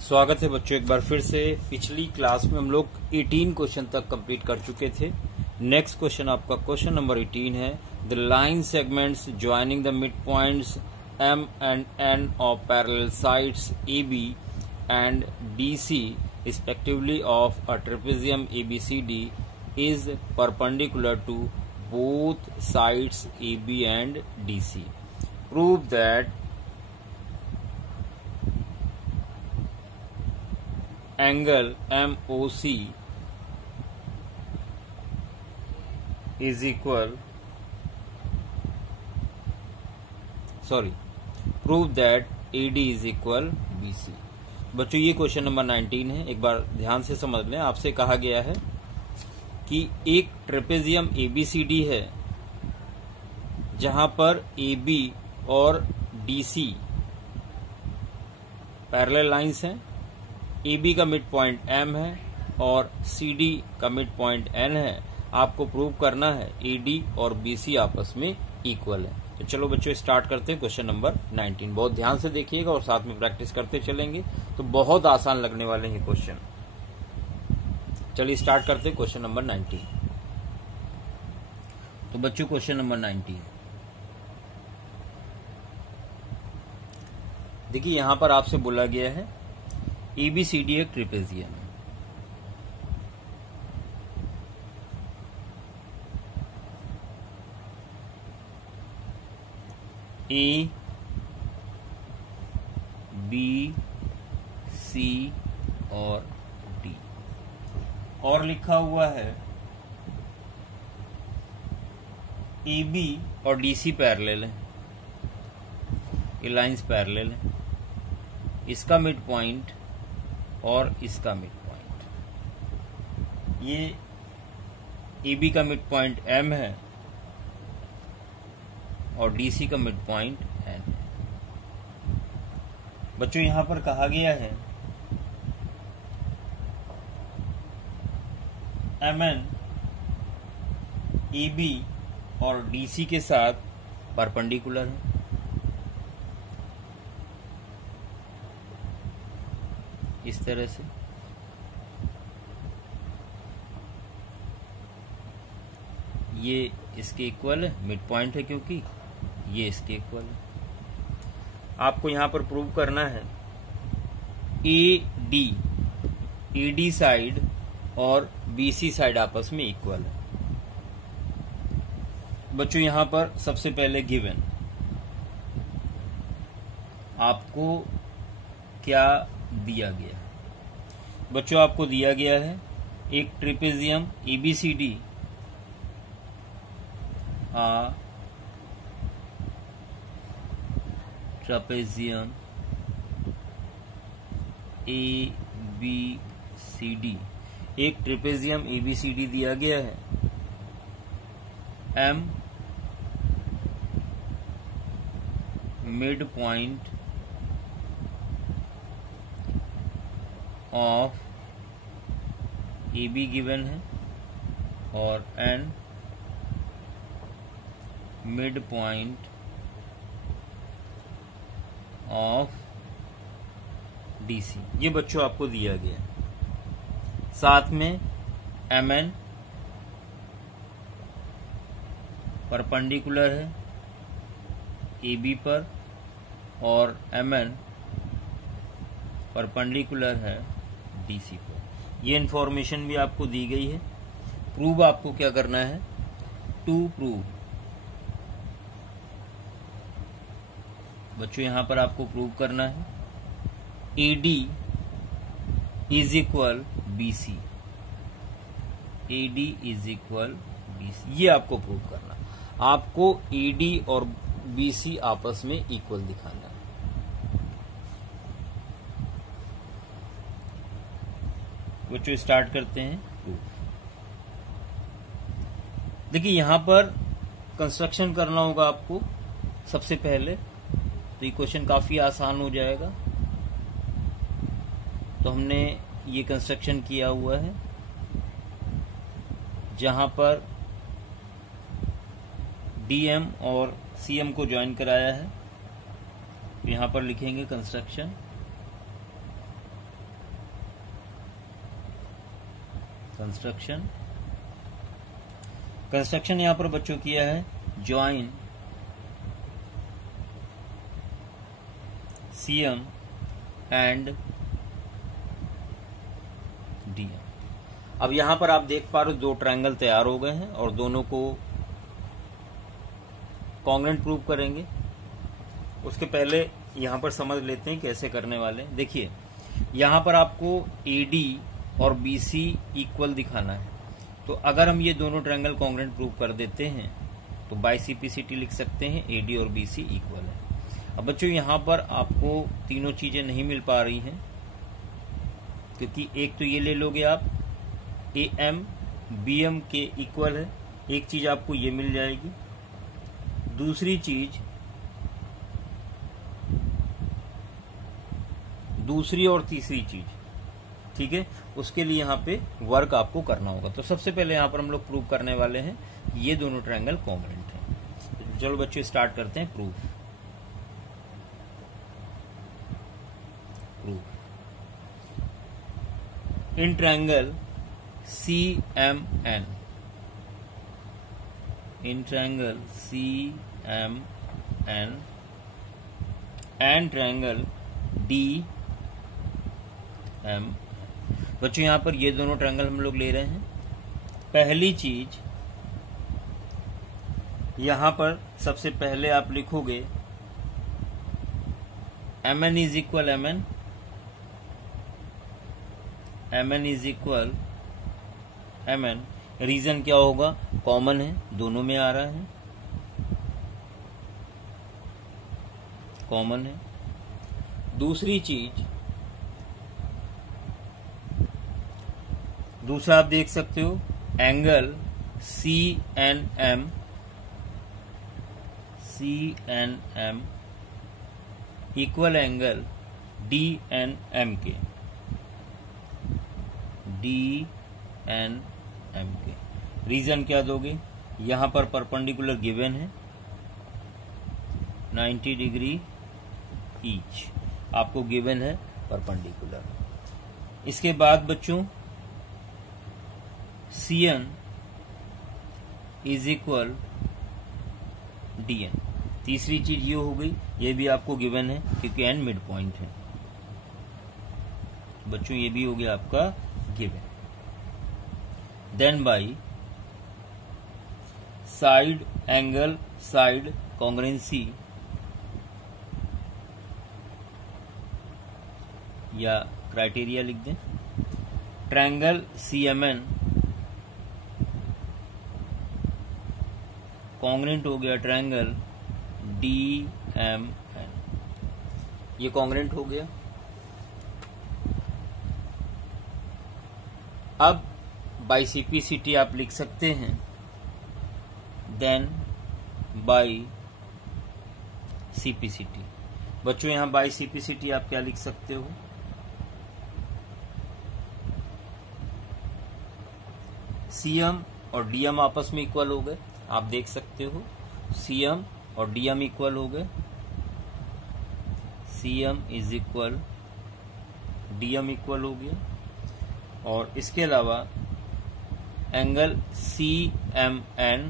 स्वागत है बच्चों एक बार फिर से। पिछली क्लास में हम लोग 18 क्वेश्चन तक कंप्लीट कर चुके थे। नेक्स्ट क्वेश्चन आपका क्वेश्चन नंबर 18 है। The line segments joining the mid points M and N of parallel sides AB and DC respectively of a trapezium ABCD is perpendicular to both sides AB and DC. Prove that angle MOC is equal prove that AD is equal BC। बच्चों ये question number 19 है। एक बार ध्यान से समझ लें। आपसे कहा गया है कि एक ट्रेपेजियम ABCD है जहां पर AB और DC पैरेलल लाइंस हैं। AB का मिड पॉइंट M है और CD का मिड पॉइंट N है। आपको प्रूव करना है AD और BC आपस में इक्वल है। तो चलो बच्चों स्टार्ट करते हैं क्वेश्चन नंबर 19। बहुत ध्यान से देखिएगा और साथ में प्रैक्टिस करते चलेंगे तो बहुत आसान लगने वाले हैं क्वेश्चन। चलिए स्टार्ट करते हैं क्वेश्चन नंबर 19। तो बच्चों क्वेश्चन नंबर 19 देखिए, यहां पर आपसे बोला गया है ABCD एक ट्रेपेजियम है। A B C और D और लिखा हुआ है AB और DC पैरेलल है। ये लाइंस पैरेलल है। इसका मिड पॉइंट और इसका मिड पॉइंट, ये AB का मिड पॉइंट M है और DC का मिड पॉइंट N है। बच्चों यहां पर कहा गया है MN AB और DC के साथ परपेंडिकुलर है। इस तरह से ये इसके इक्वल है, मिड पॉइंट है क्योंकि ये इसके इक्वल है। आपको यहां पर प्रूव करना है AD साइड और BC साइड आपस में इक्वल है। बच्चों यहां पर सबसे पहले गिवन आपको क्या दिया गया है। बच्चों आपको दिया गया है एक ट्रेपेजियम ABCD ट्रेपेजियम ABCD, एक ट्रेपेजियम ABCD दिया गया है। M mid point of AB given है और N mid point of DC, ये बच्चों आपको दिया गया। साथ में MN परपेंडिकुलर है AB पर और MN परपेंडिकुलर है DC पर। ये इंफॉर्मेशन भी आपको दी गई है। प्रूव आपको क्या करना है, टू प्रूव। बच्चों यहां पर आपको प्रूव करना है AD is equal BC, AD is equal BC, ये आपको प्रूव करना। आपको AD और BC आपस में इक्वल दिखाना है। बच्चों स्टार्ट करते हैं प्रूफ। देखिए यहां पर कंस्ट्रक्शन करना होगा आपको सबसे पहले, तो ये क्वेश्चन काफी आसान हो जाएगा। तो हमने ये कंस्ट्रक्शन किया हुआ है जहां पर DM और CM को ज्वाइन कराया है। तो यहां पर लिखेंगे कंस्ट्रक्शन कंस्ट्रक्शन यहां पर बच्चों किया है ज्वाइन सीएम एंड डीएम। अब यहां पर आप देख पा रहे हो 2 ट्रायंगल तैयार हो गए हैं और दोनों को कॉन्ग्रुएंट प्रूव करेंगे। उसके पहले यहां पर समझ लेते हैं कैसे करने वाले हैं। देखिए यहां पर आपको AD और BC इक्वल दिखाना है, तो अगर हम ये दोनों ट्रायंगल कॉन्ग्रुएंट प्रूव कर देते हैं तो बाय CPCT लिख सकते हैं AD और BC इक्वल है। अब बच्चों यहां पर आपको तीनों चीजें नहीं मिल पा रही हैं, क्योंकि एक तो ये ले लोगे आप AM BM के इक्वल है, एक चीज आपको ये मिल जाएगी। दूसरी और तीसरी चीज, ठीक है, उसके लिए यहाँ पे वर्क आपको करना होगा। तो सबसे पहले यहाँ पर हम लोग प्रूव करने वाले हैं ये दोनों ट्रायंगल कॉन्ग्रुएंट हैं। चलो बच्चों स्टार्ट करते हैं proof. In triangle CMN, in triangle CMN and triangle DMN। बच्चों यहां पर ये दोनों ट्रायंगल हम लोग ले रहे हैं। पहली चीज यहां पर सबसे पहले आप लिखोगे MN is equal MN is equal MN। Reason क्या होगा, कॉमन है, दोनों में आ रहा है, कॉमन है। दूसरी चीज, दूसरा आप देख सकते हो angle CNM equal angle DNM के, रीजन क्या दोगे, यहां पर परपेंडिकुलर गिवन है 90 डिग्री ईच, आपको गिवन है परपेंडिकुलर। इसके बाद बच्चों CN इज इक्वल DN। तीसरी चीज ये हो गई, ये भी आपको गिवन है क्योंकि N मिड पॉइंट है। बच्चों ये भी हो गया आपका given. Then by side angle side congruency या क्राइटेरिया लिख दें, ट्रायंगल CMN कॉन्ग्रुएंट हो गया ट्रायंगल DMN, ये कॉन्ग्रुएंट हो गया। अब बाय CPCT आप लिख सकते हैं, देन बाय CPCT। बच्चों यहां बाय CPCT आप क्या लिख सकते हो, CM और DM आपस में इक्वल हो गए, आप देख सकते हो CM और DM इक्वल हो गए, CM is equal DM equal हो गया। और इसके अलावा एंगल CMN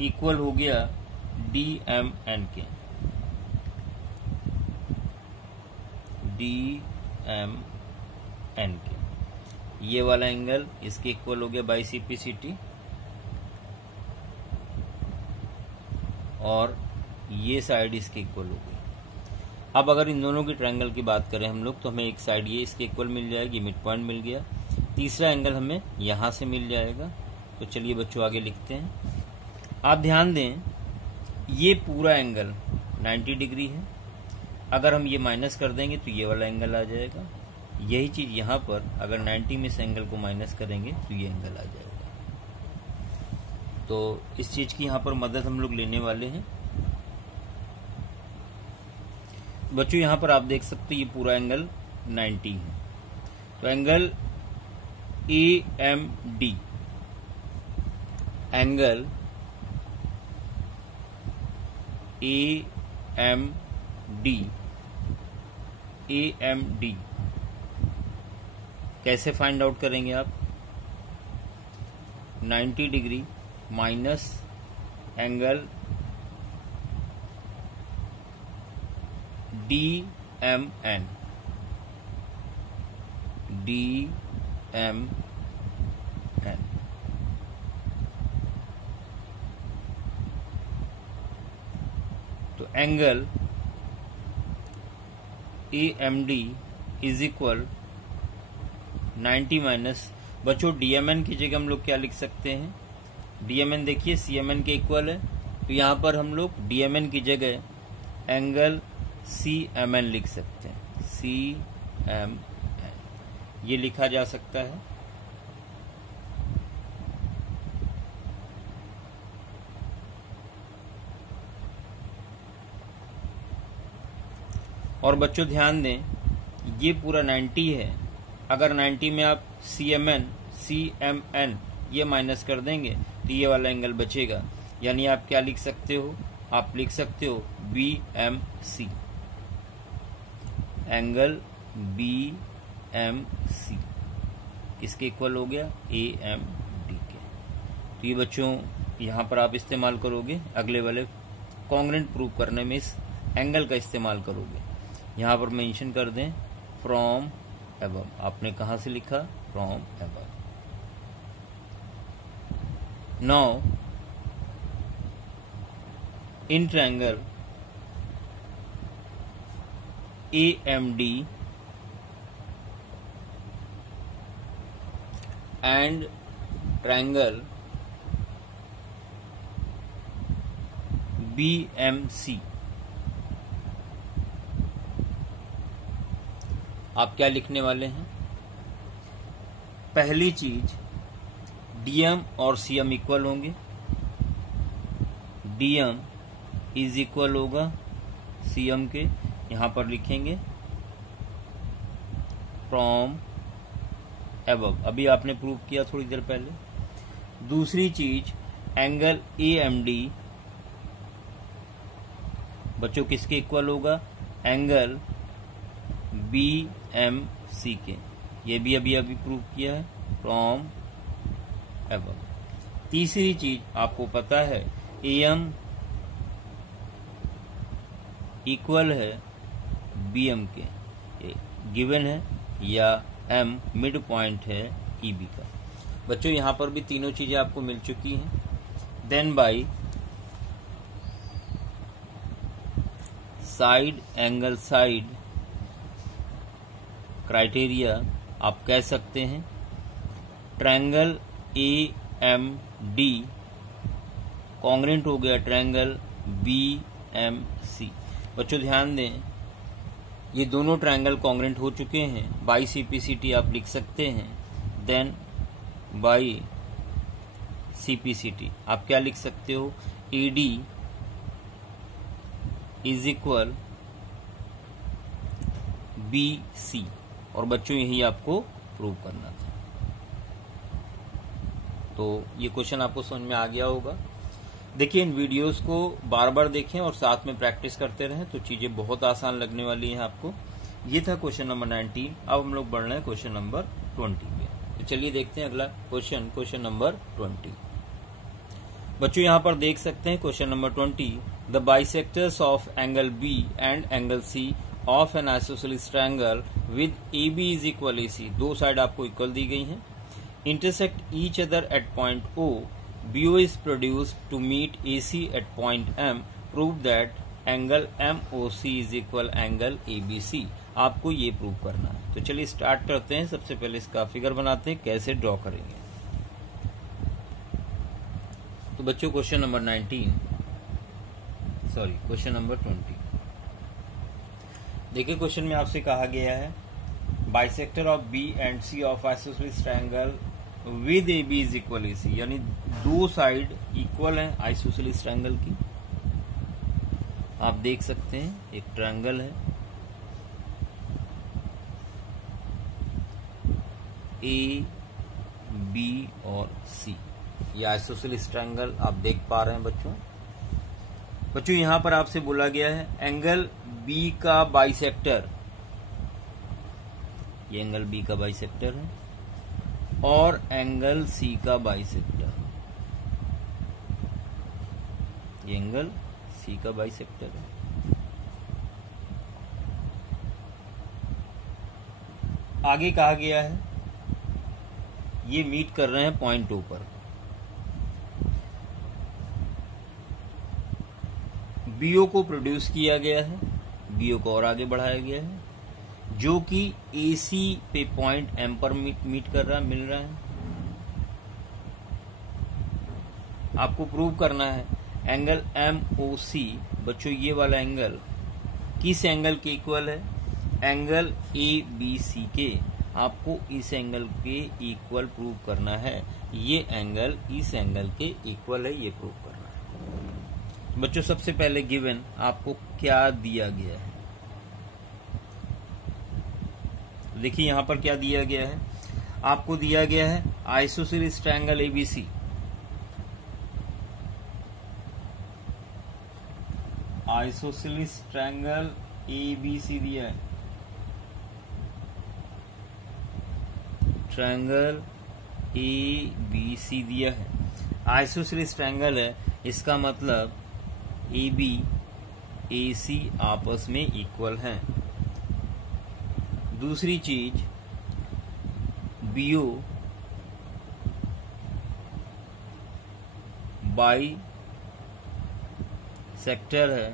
इक्वल हो गया DMN के, ये वाला एंगल इसके इक्वल हो गया बाय CPCT, और ये साइड इसके इक्वल हो गई। अब अगर इन दोनों की ट्रायंगल की बात करें हम लोग, तो हमें एक साइड ये इसके इक्वल मिल जाएगी, मिड पॉइंट मिल गया। तीसरा एंगल हमें यहां से मिल जाएगा। तो चलिए बच्चों आगे लिखते हैं। आप ध्यान दें ये पूरा एंगल 90 डिग्री है, अगर हम ये माइनस कर देंगे तो ये वाला एंगल आ जाएगा। यही चीज यहाँ पर अगर 90 में इस एंगल को माइनस करेंगे तो ये एंगल आ जाएगा। तो इस चीज की यहाँ पर मदद हम लोग लेने वाले हैं। बच्चों यहाँ पर आप देख सकते हैं ये पूरा एंगल 90 है। तो angle AMD, angle AMD AMD कैसे फाइंड आउट करेंगे आप? 90 डिग्री माइनस एंगल DMN तो angle AMD is equal 90 minus, बच्चों DMN की जगह हम लोग क्या लिख सकते हैं? DMN देखिए CMN के इक्वल है, तो यहां पर हम लोग DMN की जगह एंगल CMN लिख सकते हैं। CMN ये लिखा जा सकता है। और बच्चों ध्यान दें, ये पूरा 90 है, अगर 90 में आप CMN ये माइनस कर देंगे तो ये वाला एंगल बचेगा, यानी आप क्या लिख सकते हो? आप लिख सकते हो BMC, एंगल BMC किसके इक्वल हो गया? AMD के। तो ये बच्चों यहां पर आप इस्तेमाल करोगे अगले वाले कॉन्ग्रुएंट प्रूव करने में, इस एंगल का इस्तेमाल करोगे। यहां पर मेंशन कर दें फ्रॉम अबव, आपने कहां से लिखा? From above. Now in triangle AMD and triangle BMC आप क्या लिखने वाले हैं? पहली चीज DM और CM इक्वल होंगे, DM इज इक्वल होगा CM के, यहां पर लिखेंगे फ्रॉम अबव, अभी आपने प्रूव किया थोड़ी देर पहले। दूसरी चीज एंगल AMD बच्चों किसके इक्वल होगा? एंगल BMC के, ये भी अभी प्रूव किया है फ्रॉम अबव। तीसरी चीज आपको पता है AM इक्वल है BM के, ये गिवन है, या M मिड पॉइंट है EB का। बच्चों यहां पर भी तीनों चीजें आपको मिल चुकी हैं। Then by side angle side criteria आप कह सकते हैं ट्रायंगल AMD कॉन्ग्रुएंट हो गया ट्रायंगल BMC। बच्चों ध्यान दें, ये दोनों ट्रायंगल कॉन्ग्रुएंट हो चुके हैं, बाई CPCT आप लिख सकते हैं। देन बाई CPCT आप क्या लिख सकते हो? AD इज इक्वल BC, और बच्चों यही आपको प्रूव करना था। तो ये क्वेश्चन आपको समझ में आ गया होगा। देखिए इन वीडियोस को बार बार देखें और साथ में प्रैक्टिस करते रहें तो चीजें बहुत आसान लगने वाली हैं आपको। ये था क्वेश्चन नंबर 19। अब हम लोग बढ़ रहे हैं क्वेश्चन नंबर 20 पे। तो चलिए देखते हैं अगला क्वेश्चन नंबर 20। बच्चों यहां पर देख सकते हैं question number 20, the bisectors of angle B and angle C of N isosceles triangle with AB is equal AC, दो साइड आपको इक्वल दी गई हैं, intersect each other at point O, BO is produced to meet AC at point M. Prove that angle MOC is equal angle ABC. आपको ये prove करना है। तो चलिए स्टार्ट करते हैं। सबसे पहले इसका फिगर बनाते हैं, कैसे ड्रॉ करेंगे। तो बच्चों क्वेश्चन नंबर 20। देखिए क्वेश्चन में आपसे कहा गया है bisector of B and C of isosceles triangle with AB is equal AC, यानी दो साइड इक्वल हैं आइसोसेलेस ट्रायंगल की। आप देख सकते हैं एक ट्रायंगल है A, B और C, ये आइसोसेलेस ट्रायंगल आप देख पा रहे हैं बच्चों। यहां पर आपसे बोला गया है एंगल B का बाइसेक्टर ये एंगल बी का बाइसेक्टर है, और एंगल सी का बाइसेक्टर, ये एंगल सी का बाइसेक्टर है। आगे कहा गया है ये मीट कर रहे हैं पॉइंट ओ पर। बीओ को प्रोड्यूस किया गया है, बीओ को और आगे बढ़ाया गया है, जो कि एसी पे पॉइंट एम पर मीट कर रहा है, मिल रहा है। आपको प्रूव करना है एंगल एम ओ सी, बच्चों ये वाला एंगल किस एंगल के इक्वल है? एंगल ए बी सी के। आपको इस एंगल के इक्वल प्रूव करना है, ये एंगल इस एंगल के इक्वल है, ये प्रूव करना है। बच्चों सबसे पहले गिवन आपको क्या दिया गया है? देखिए यहां पर क्या दिया गया है, आपको दिया गया है isosceles triangle ABC. Isosceles triangle ABC दिया है, ट्रायंगल एबीसी दिया है, आइसोसेलेस ट्रायंगल है, इसका मतलब ए बी ए सी आपस में इक्वल हैं। दूसरी चीज बीओ बाई सेक्टर है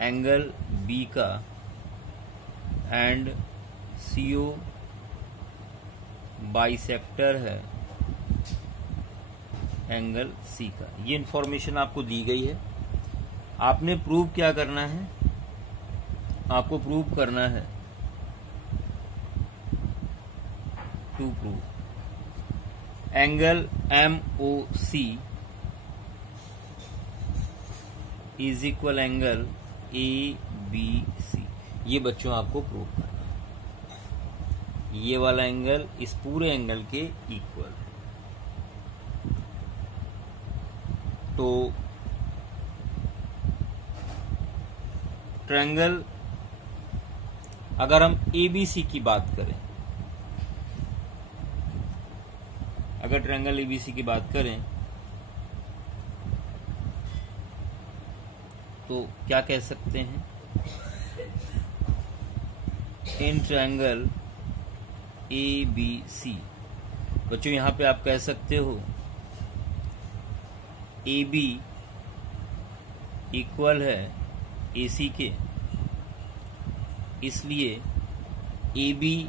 एंगल बी का, एंड सीओ बाइसेक्टर है एंगल सी का। ये इंफॉर्मेशन आपको दी गई है। आपने प्रूव क्या करना है? आपको प्रूव करना है to prove angle M O C is equal angle A B C. ये बच्चों आपको प्रूव करना है, ये वाला एंगल इस पूरे एंगल के इक्वल है। तो ट्रायंगल अगर हम एबीसी की बात करें, अगर ट्रायंगल एबीसी की बात करें तो क्या कह सकते हैं? इन ट्रायंगल ए बी सी, बच्चों यहां पे आप कह सकते हो ए बी इक्वल है ए सी के, इसलिए ए बी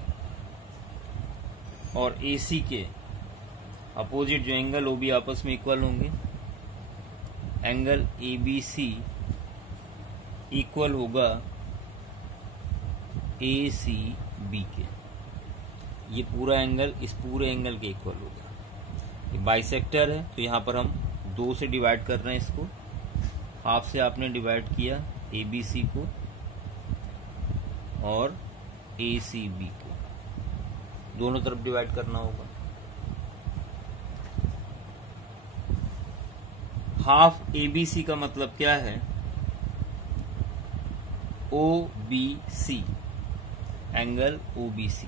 और ए सी के अपोजिट जो एंगल वो भी आपस में इक्वल होंगे। Angle A B C equal होगा ए सी बी के। ये पूरा एंगल इस पूरे एंगल के इक्वल होगा। ये बाइसेक्टर है तो यहां पर हम 2 से डिवाइड कर रहे हैं इसको। हाफ से आपने डिवाइड किया ए बी सी को और ए सी बी को, दोनों तरफ डिवाइड करना होगा। हाफ ए बी सी का मतलब क्या है? O B C, angle O B C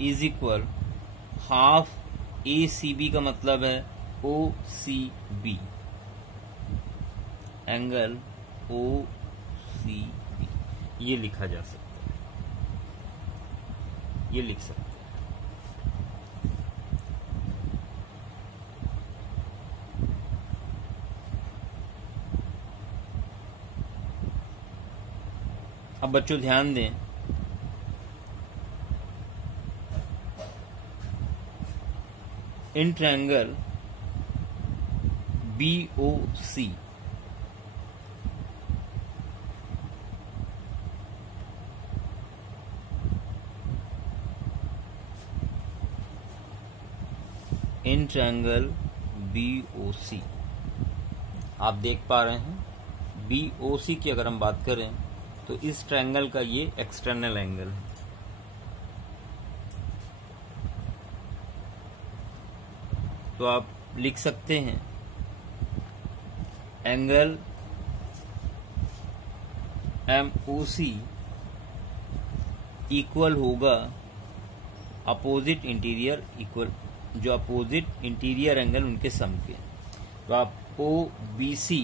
is equal half A C B का मतलब है O C B, angle O C B. ये लिखा जा सकता है, ये लिख सकते हैं। अब बच्चों ध्यान दें, in triangle B O C in triangle B O C आप देख पा रहे हैं बी ओ सी की अगर हम बात करें तो इस ट्रायंगल का ये एक्सटर्नल एंगल है। तो आप लिख सकते हैं एंगल MOC इक्वल होगा अपोजिट इंटीरियर इक्वल, जो अपोजिट इंटीरियर एंगल उनके सम के। तो आप OBC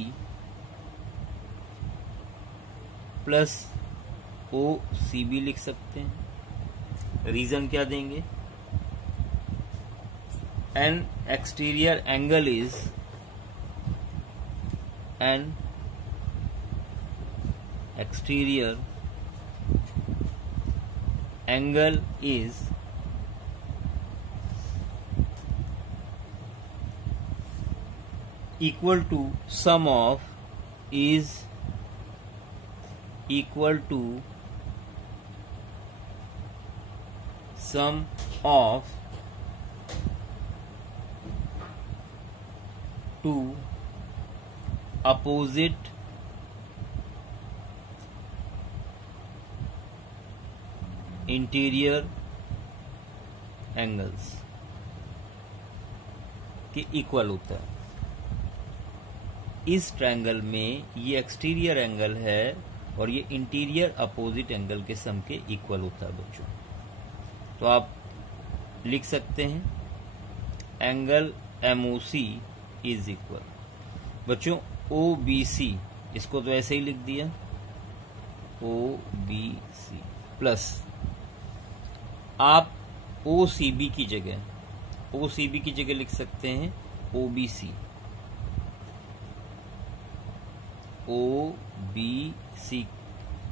प्लस OCB लिख सकते हैं। रीजन क्या देंगे? An exterior angle is an exterior angle is equal to sum of is equal to sum of two opposite interior angles के इक्वल होता है। इस ट्रायंगल में ये एक्सटीरियर एंगल है और ये इंटीरियर अपोजिट एंगल के सम के इक्वल होता है बच्चों। तो आप लिख सकते हैं एंगल MOC इज इक्वल, बच्चों OBC, इसको तो ऐसे ही लिख दिया OBC प्लस आप OCB की जगह लिख सकते हैं OBC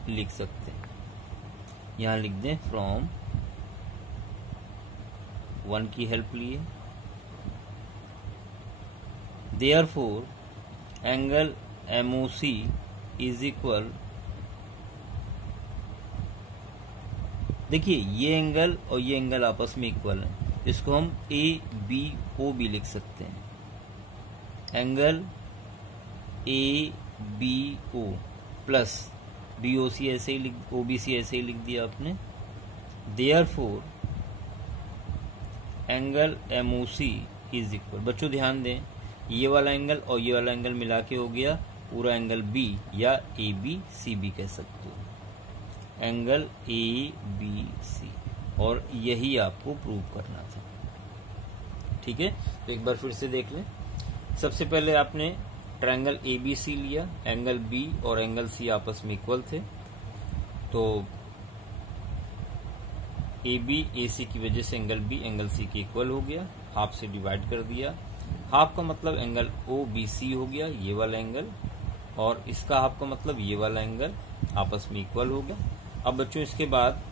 लिख सकते हैं। यहां लिख दें फ्रॉम 1 की हेल्प लिए। Therefore, angle MOC is equal, देखिए ये एंगल और ये एंगल आपस में इक्वल है, इसको हम ABO भी लिख सकते हैं। एंगल ABO प्लस BOC ऐसे ही लिख, OBC ऐसे ही लिख दिया आपने। Therefore, angle MOC is equal, बच्चों ध्यान दें ये वाला एंगल और ये वाला एंगल मिला के हो गया पूरा एंगल B या ABCB कह सकते हो, एंगल ABC, और यही आपको प्रूव करना था। ठीक है, तो एक बार फिर से देख लें। सबसे पहले आपने ट्रायंगल ABC लिया, एंगल B और एंगल C आपस में इक्वल थे, तो AB AC की वजह से एंगल B एंगल C के इक्वल हो गया, हाफ से डिवाइड कर दिया। हाफ का मतलब एंगल OBC हो गया, ये वाला एंगल, और इसका हाफ का मतलब ये वाला एंगल आपस में इक्वल हो गया। अब बच्चों इसके बाद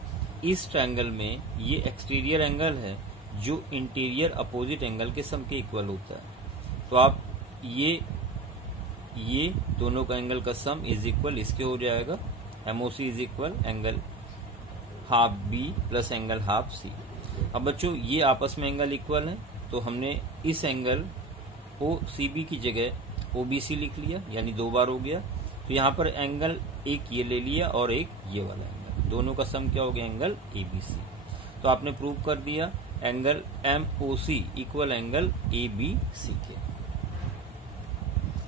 इस ट्रायंगल में ये एक्सटीरियर एंगल है जो इंटीरियर अपोजिट एंगल के सम के इक्वल होता है, तो आप ये दोनों का एंगल का सम इज इक्वल इसके हो जाएगा। MOC is equal angle half B plus angle half C। अब बच्चों ये आपस में एंगल इक्वल है, तो हमने इस एंगल OCB की जगह OBC लिख लिया, यानी 2 बार हो गया। तो यहाँ पर एंगल एक ये ले लिया और एक ये वाला एंगल, दोनों का सम क्या हो गया? Angle ABC। तो आपने प्रूव कर दिया angle MOC equal angle ABC के।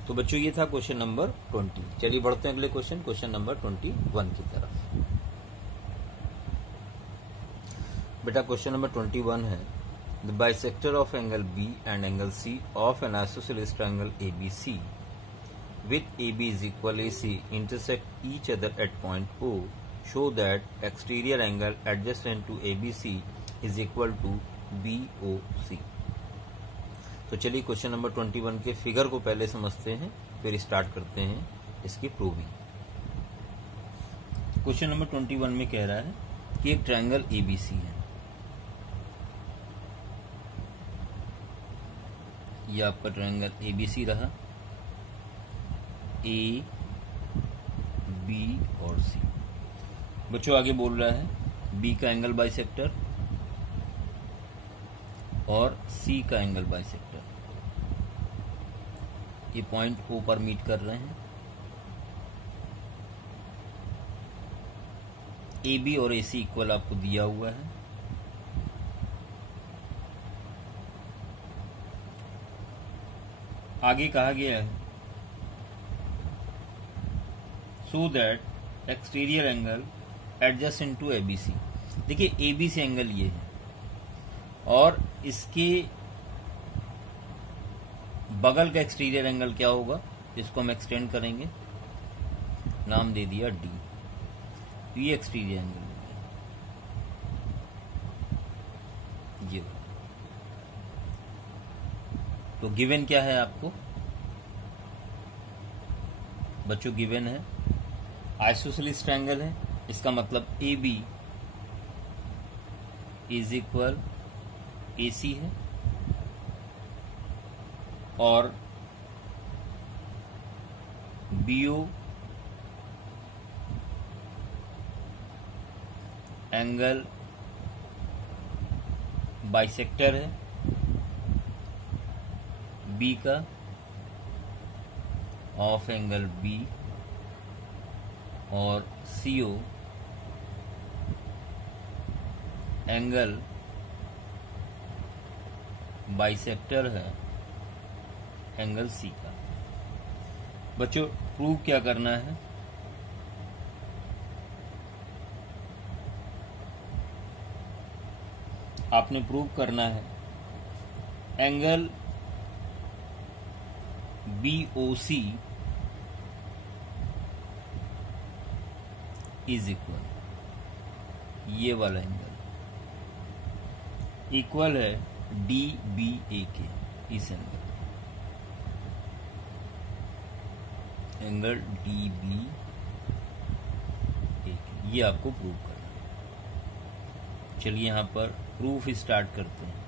तो बच्चों ये था क्वेश्चन नंबर 20। चलिए बढ़ते हैं अगले क्वेश्चन नंबर 21 की तरफ। बेटा क्वेश्चन नंबर 21 है, the bisector of angle B and angle C of N isosceles triangle ABC with AB is equal AC intersect each other at point O, show that exterior angle adjacent to ABC is equal to BOC। तो चलिए question number 21 के figure को पहले समझते हैं, फिर start करते हैं इसकी प्रूविंग। क्वेश्चन नंबर 21 में कह रहा है कि एक ट्रायंगल ABC है, ये आपका ट्रायंगल ABC रहा, A, B और C। बच्चों आगे बोल रहा है B का एंगल बाइसेक्टर और C का एंगल बाइसेक्टर, ये पॉइंट O पर मीट कर रहे हैं। AB और AC इक्वल आपको दिया हुआ है। आगे कहा गया है so that exterior angle adjacent to ABC. देखिए एबीसी एंगल ये है और इसके बगल का एक्सटीरियर एंगल क्या होगा, इसको हम एक्सटेंड करेंगे, नाम दे दिया डी। ये एक्सटीरियर एंगल ये। तो गिवन क्या है आपको बच्चों, गिवन है आइसोसेलेस ट्रायंगल है, इसका मतलब ए बी इज इक्वल ए सी है और बीओ एंगल बाइसेक्टर है बी का, ऑफ एंगल बी, और सीओ एंगल बाइसेक्टर है एंगल सी का। बच्चों प्रूव क्या करना है, आपने प्रूव करना है एंगल BOC इज इक्वल, ये वाला एंगल इक्वल है DBA के, इस एंगल DBA के, ये आपको प्रूव करना है। चलिए यहां पर प्रूफ स्टार्ट करते हैं।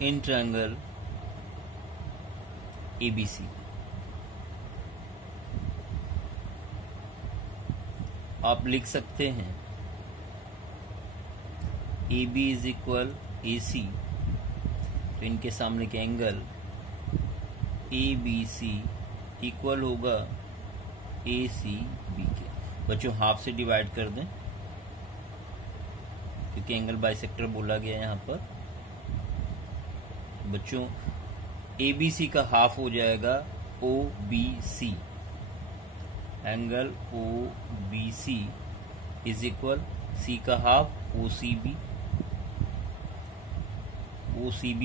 इन ट्रायंगल ABC आप लिख सकते हैं AB इज इक्वल AC, तो इनके सामने के एंगल ABC इक्वल होगा ACB के। बच्चों हाफ से डिवाइड कर दें क्योंकि एंगल बाइसेक्टर बोला गया है यहाँ पर। बच्चों ABC का हाफ हो जाएगा OBC, angle OBC is equal C का हाफ OCB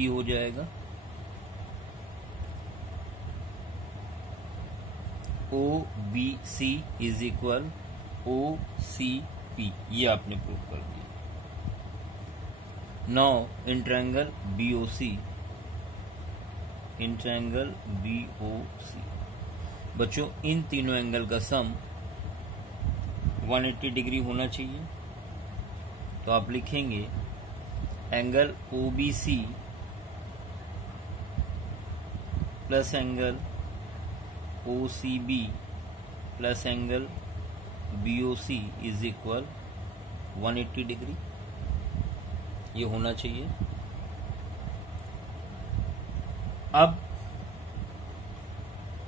हो जाएगा, OBC इज इक्वल OCP, ये आपने प्रूव कर दिया। Now in triangle BOC, in triangle BOC बच्चों इन तीनों एंगल का सम 180 डिग्री होना चाहिए। तो आप लिखेंगे angle OBC plus angle OCB plus angle BOC is equal 180 degree, ये होना चाहिए। अब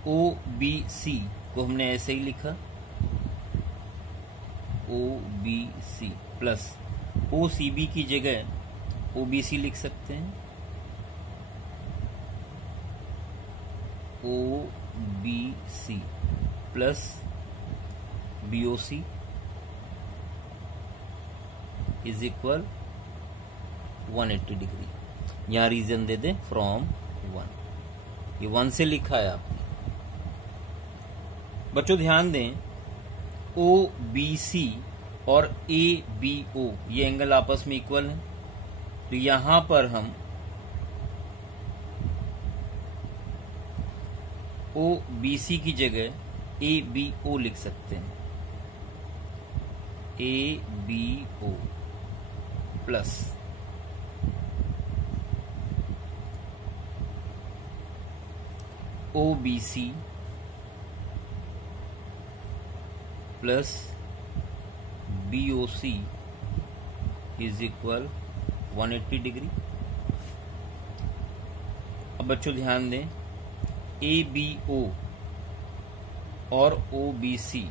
OBC को हमने ऐसे ही लिखा, OBC प्लस OCB की जगह OBC लिख सकते हैं, OBC plus BOC is equal 180 degree. यहां रीजन दे दें फ्रॉम 1, ये 1 से लिखा है आपने। बच्चों ध्यान दें OBC और ABO ये एंगल आपस में इक्वल है, तो यहां पर हम OBC की जगह ABO लिख सकते हैं, ABO plus OBC plus BOC is equal 180 degree. अब बच्चों ध्यान दें ABO और OBC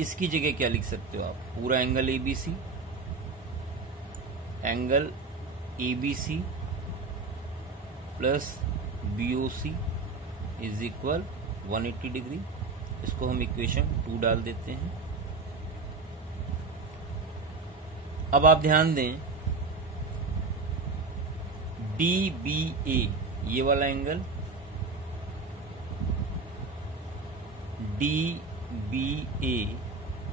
इसकी जगह क्या लिख सकते हो आप, पूरा angle ABC, angle ABC plus BOC is equal 180 degree. इसको हम इक्वेशन 2 डाल देते हैं। अब आप ध्यान दें, DBA ये वाला एंगल, DBA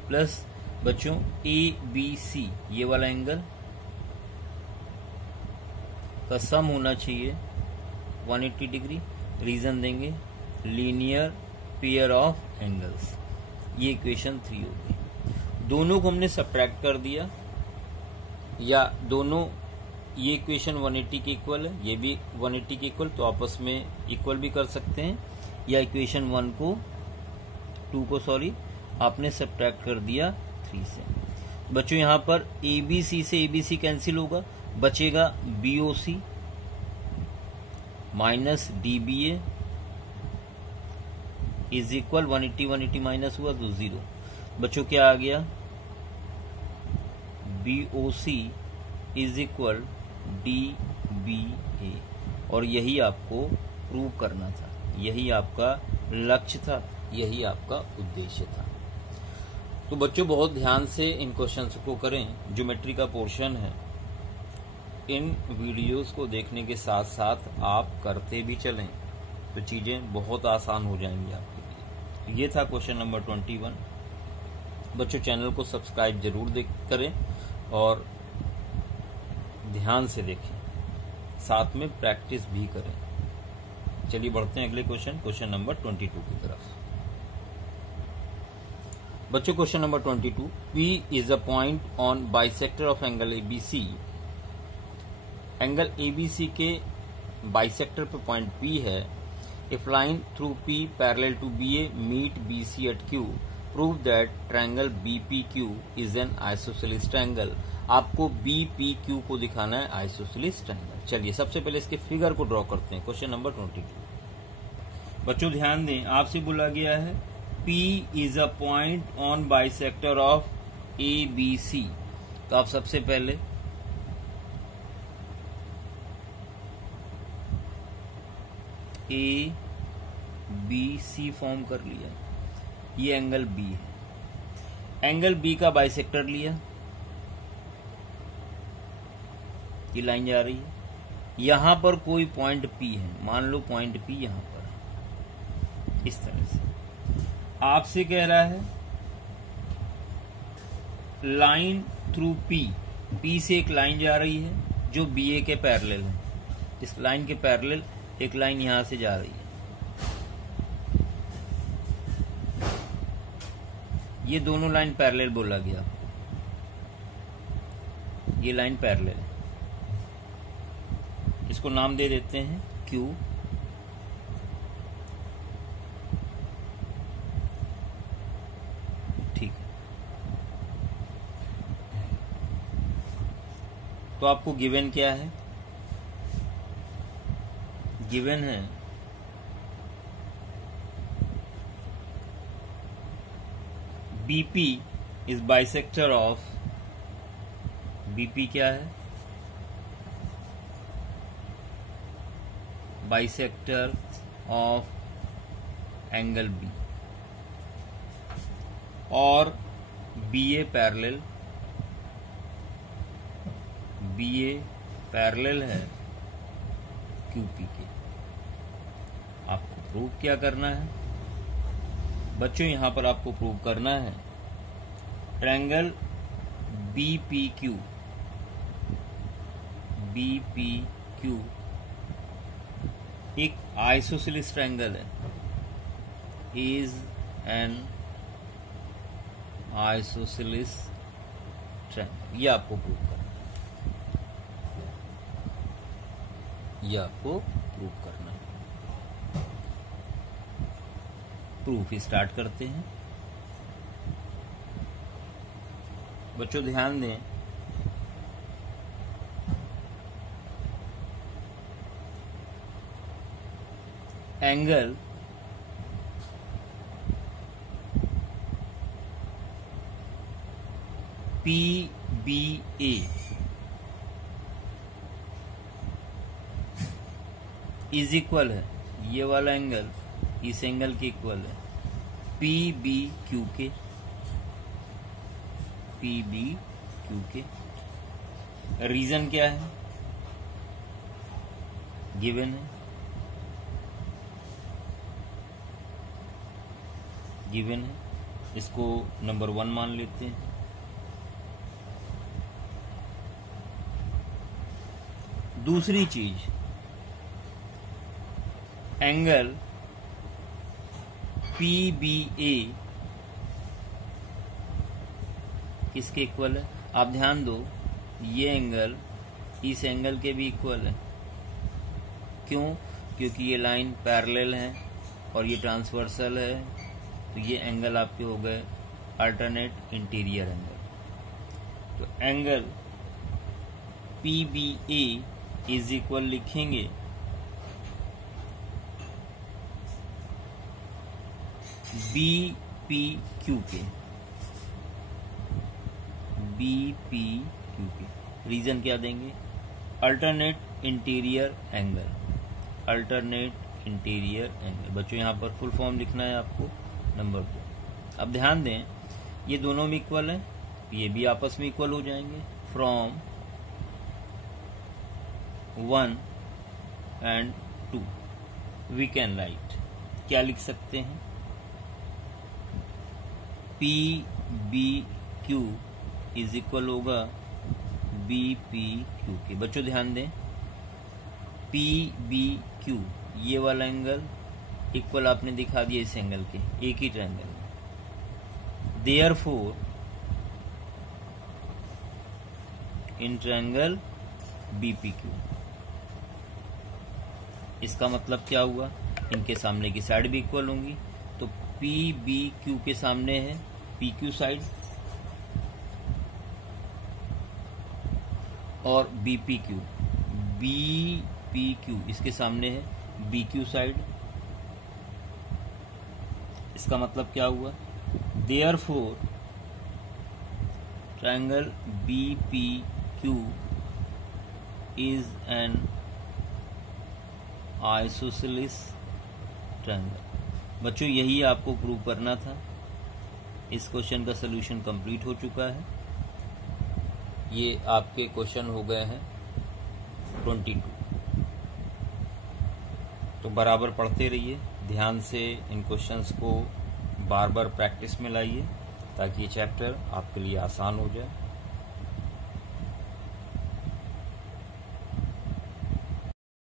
प्लस बच्चों ABC ये वाला एंगल का सम होना चाहिए 180 डिग्री। रीजन देंगे लीनियर पेयर ऑफ एंगल्स। ये इक्वेशन 3 हो गई। दोनों को हमने सब्ट्रैक्ट कर दिया, या दोनों, ये इक्वेशन 180 के इक्वल है, ये भी 180 के इक्वल, तो आपस में इक्वल भी कर सकते हैं, या इक्वेशन 2 को आपने सब्ट्रैक्ट कर दिया 3 से। बच्चों यहां पर ABC से ABC कैंसिल होगा, बचेगा BOC minus DBA is equal 180 minus हुआ तो 0। बच्चों क्या आ गया, BOC इज इक्वल DBA। और यही आपको प्रूव करना था, यही आपका लक्ष्य था, यही आपका उद्देश्य था। तो बच्चों बहुत ध्यान से इन क्वेश्चंस को करें। ज्योमेट्री का पोर्शन है, इन वीडियोस को देखने के साथ साथ आप करते भी चलें तो चीजें बहुत आसान हो जाएंगी आपके लिए। ये था क्वेश्चन नंबर 21। बच्चों चैनल को सब्सक्राइब जरूर करें और ध्यान से देखें, साथ में प्रैक्टिस भी करें। चलिए बढ़ते हैं अगले क्वेश्चन नंबर 22 की तरफ। बच्चों question number 22, P is a point on bisector of angle ABC। Angle ABC के बाइसेक्टर पे पॉइंट P है। If line through P parallel to BA meet BC at Q, prove that triangle BPQ is an isosceles triangle. आपको BPQ को दिखाना है isosceles triangle. चलिए सबसे पहले इसके फिगर को ड्रॉ करते हैं। Question number 22। बच्चों ध्यान दें, आपसे बोला गया है P is a point on bisector of ABC। तो आप सबसे पहले ABC फॉर्म कर लिया, ये एंगल B है। एंगल B का बाइसेक्टर लिया, ये लाइन जा रही है। यहां पर कोई पॉइंट P है, मान लो पॉइंट P यहां पर है। इस तरह से आपसे कह रहा है लाइन थ्रू P से एक लाइन जा रही है जो BA के पैरेलल है। इस लाइन के पैरेलल एक लाइन यहां से जा रही है। ये दोनों लाइन पैरेलल बोला गया, ये लाइन पैरेलल है। इसको नाम दे देते हैं Q। ठीक है, तो आपको गिवन क्या है, गिवन है BP is bisector of, BP क्या है, बाइसेक्टर ऑफ एंगल B, और BA पैरेलल है QP के। आपको प्रूव क्या करना है बच्चों, यहां पर आपको प्रूव करना है ट्रायंगल BPQ एक आइसोसेलेस ट्रायंगल है, इज एन आइसोसेलेस ट्रायंगल। ये आपको प्रूव करना है, ये आपको प्रूव करना है। प्रूफ स्टार्ट करते हैं। बच्चों ध्यान दें, एंगल PBA इज इक्वल है, ये वाला एंगल इस एंगल के इक्वल है PBQ के, PBQ के। रीजन क्या है, गिवन है, गिवन है, इसको नंबर 1 मान लेते हैं। दूसरी चीज, एंगल PBA किसके इक्वल है? आप ध्यान दो, ये एंगल इस एंगल के भी इक्वल है। क्यों? क्योंकि ये लाइन पैरेलल है और ये ट्रांसवर्सल है, तो ये एंगल आपके हो गए अल्टरनेट इंटीरियर एंगल। तो एंगल PBA इज इक्वल लिखेंगे BPQ के, BPQ के। रीजन क्या देंगे? Alternate interior angle, alternate interior angle. बच्चों यहाँ पर फुल फॉर्म लिखना है आपको, नंबर 2। अब ध्यान दें, ये दोनों में इक्वल है, ये भी आपस में इक्वल हो जाएंगे। From 1 and 2 we can write, क्या लिख सकते हैं? PBQ इज इक्वल होगा BPQ के। बच्चों ध्यान दें, PBQ ये वाला एंगल इक्वल आपने दिखा दिया इस एंगल के, एक ही ट्रायंगल में। देयरफॉर इन ट्रायंगल BPQ, इसका मतलब क्या हुआ? इनके सामने की साइड भी इक्वल होंगी, तो PBQ के सामने है PQ साइड और BPQ इसके सामने है BQ साइड। इसका मतलब क्या हुआ? Therefore triangle BPQ is an isosceles triangle. बच्चों यही आपको प्रूव करना था। इस क्वेश्चन का सलूशन कंप्लीट हो चुका है। ये आपके क्वेश्चन हो गए हैं 22। तो बराबर पढ़ते रहिए, ध्यान से इन क्वेश्चंस को बार बार प्रैक्टिस में लाइए ताकि ये चैप्टर आपके लिए आसान हो जाए।